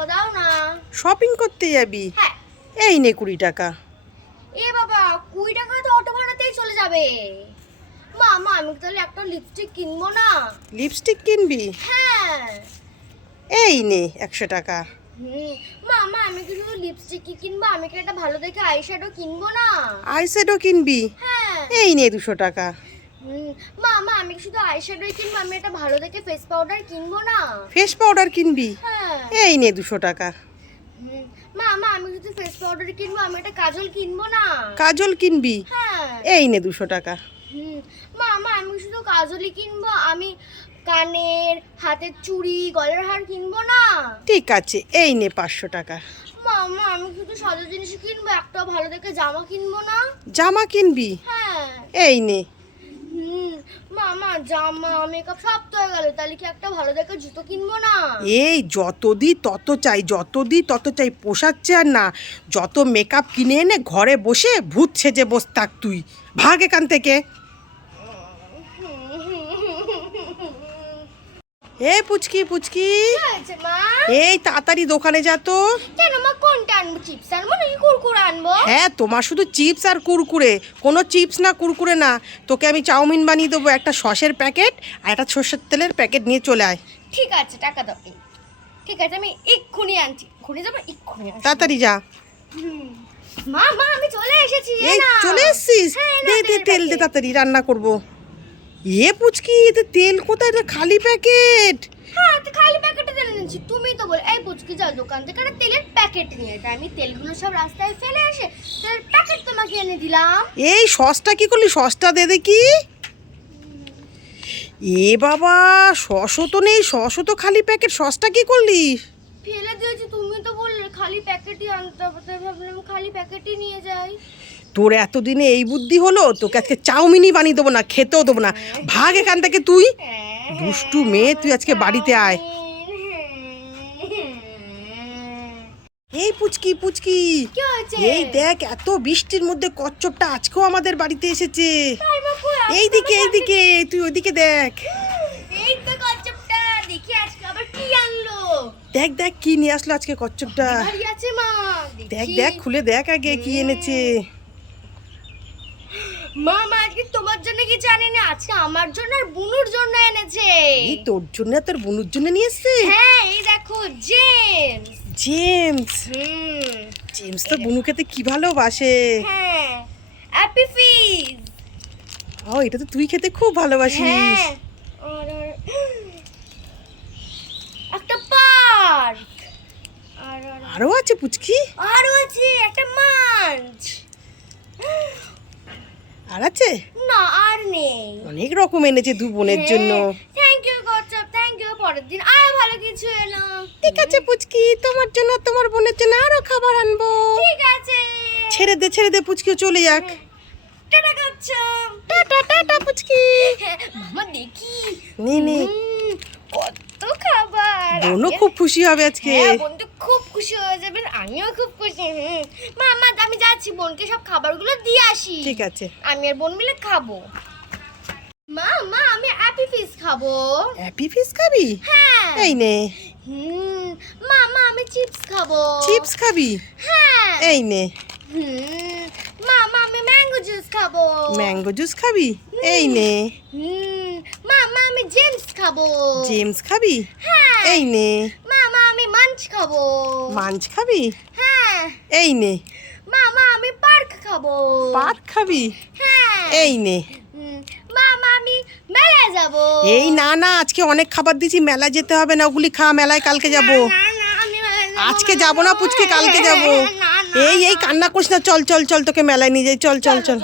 টাকা দাও না। শপিং করতে যাবি? হ্যাঁ। এই নে কুড়ি টাকা। এ বাবা কুড়ি টাকা তো অটো ভাড়াতেই চলে যাবে। মা মা আমি তাহলে একটা লিপস্টিক কিনবো না। লিপস্টিক কিনবি? হ্যাঁ। এই নে একশো টাকা। মা মা আমি কি শুধু লিপস্টিকই কিনবো? আমি কি একটা ভালো দেখে আইশ্যাডো কিনবো না? আইশ্যাডো কিনবি? হ্যাঁ। এই নে দুশো টাকা। মা মা আমি শুধু আইশ্যাডোই কিনবো আমি একটা ভালো দেখে ফেস পাউডার কিনবো না। ফেস পাউডার কিনবি? হ্যাঁ। এই নে দুশো টাকা। মা মা আমি শুধু ফেস পাউডার কিনবো আমি একটা কাজল কিনবো না। কাজল কিনবি? হ্যাঁ। এই নে দুশো টাকা। মা মা আমি শুধু কাজলই কিনবো আমি কানের হাতের চুড়ি গলার হার কিনবো না। ঠিক আছে এই নে পাঁচশো টাকা। মা মা আমি শুধু সাজা জিনিস কিনবো একটা ভালো দেখে জামা কিনবো না। জামা কিনবি? হ্যাঁ। এই নে। হুম মা মা জামা মেকআপ সব তো হয়ে গেল। তাহলে কি একটা ভালো দেখে জুতো কিনবো না? এই, যত দি তত চাই, যত দি তত চাই। পোষাচ্ছে আর না, যত মেকআপ কিনে এনে ঘরে বসে ভূত সেজে বস থাক তুই। ভাগ এখান থেকে। এ পুচকি পুচকি। এই তাড়াতাড়ি দোকানে যা তো। কেন মা কোনটা আনব চিপস আনব নাকি কুরকুরে আনব? হ্যাঁ তোমার শুধু চিপস আর কুরকুরে। কোনো চিপস না কুরকুরে না। তোকে আমি চাউমিন বানিয়ে দেবো একটা সসের প্যাকেট আর একটা সর্ষের তেলের প্যাকেট নিয়ে চলে আয়। ঠিক আছে টাকা দাও ঠিক আছে আমি এক্ষুনি আনছি। এক্ষুনি যাব এক্ষুনি তাড়াতাড়ি যা। মা মা আমি চলে এসেছি এই চলে এসছিস? হ্যাঁ, দে দে তেল দে তাড়াতাড়ি রান্না করব। এ পুচকি এতে তেল কোথায়? এটা খালি প্যাকেট। হ্যাঁ তো খালি প্যাকেটে তেল নিচ্ছি তুমি তো বল এই পুচকি যাও দোকান থেকে একটা তেলের প্যাকেট নিয়ে তাই আমি তেলগুলো সব রাস্তায় ফেলে আসে তেলের প্যাকেট তোমাকে এনে দিলাম। এই সসটা কি করলি? সসটা দে দেখি। এ বাবা সসও তো নেই সসও তো খালি প্যাকেট। সসটা কি করলি? ফেলে দিয়েছি তুমি তো বললে খালি প্যাকেটই আনতে হবে তাই ভাবলাম খালি প্যাকেটই নিয়ে যাই। তোর এতদিনে এই বুদ্ধি হলো? তোকে আজকে চাউমিনই বানিয়ে দেবো না খেতেও দেবো না। ভাগ এখান থেকে তুই। দুষ্টু মেয়ে তুই আজকে বাড়িতে আয়। এই পুচকি পুচকি। এই দেখ এত বৃষ্টির মধ্যে কচ্ছপটা আজকেও আমাদের বাড়িতে এসেছে। এইদিকে এইদিকে তুই ওইদিকে দেখ। দেখি দেখ কি নিয়ে আসলো আজকে কচ্ছপটা। দেখ দেখ খুলে দেখ আগে কি এনেছে। মা মা আজকে তোমার জন্য কি জানি না? আজকে আমার জন্য আর বুনুর জন্য এনেছে। এই তোর জন্য আর তোর বোনুর জন্য নিয়ে এসছে? হ্যাঁ এই দেখো জেমস। জেমস? হুম। জেমস তো বুনু খেতে কি ভালোবাসে। হ্যাঁ হ্যাপি ফিজ। ও এটা তো তুই খেতে খুব ভালোবাসিস। হ্যাঁ আর আর- একটা পার্ক। আর আর আরও আছে পুচকি? আরও আছে একটা মাছ আর আছে? না আর নেই। অনেক রকম এনেছে দু বোনের জন্য। থ্যাংক ইউ কচ্ছপ থ্যাংক ইউ পরের দিন আরও ভালো কিছু এলো। ঠিক আছে পুচকি তোমার জন্য তোমার বোনের জন্য আরও খাবার আনব। ঠিক আছে। ছেড়ে দে ছেড়ে দে পুচকিও চলে যাক। টাটা কচ্ছপ টাটা টাটা পুচকি। মামা দেখি। নে নে। কত খাবার। বোনও খুব খুশি হবে আজকে। হ্যাঁ বন্ধু খুব খুশি হয়ে যাবেন আমিও খুব খুশি। হুম। মা মা আমি যাচ্ছি বোনকে সব খাবারগুলো দিয়ে আসি। ঠিক আছে। আমি আর বোন মিলে খাব। মা মা আমি অ্যাপি ফিস খাব। অ্যাপি ফিস খাবি? হ্যাঁ। এই নে। হুম মা মা আমি চিপস খাব। চিপস খাবি? হ্যাঁ। এই নে। হুম মা মা আমি ম্যাঙ্গো জুস খাব। ম্যাঙ্গো জুস খাবি? এই নে। হুম মা মা আমি জেমস খাব। জেমস খাবি? হ্যাঁ। এই নে। মা মা আমি মাঞ্চ খাব। মাঞ্চ খাবি? হ্যাঁ। এই নে। মা মা আমি পার্ক খাব। পার্ক খাবি? হ্যাঁ। এই নে। মা মা আমি মেলায় যাব। এই না না আজকে অনেক খাবার দিছি মেলায় যেতে হবে না ওগুলি খা মেলায় কালকে যাব। আজকে। যাব না পুচকে কালকে যাব। এই এই কান্না করিস না চল চল চল তোকে মেলায় নিয়ে যাই চল। চলো চলো।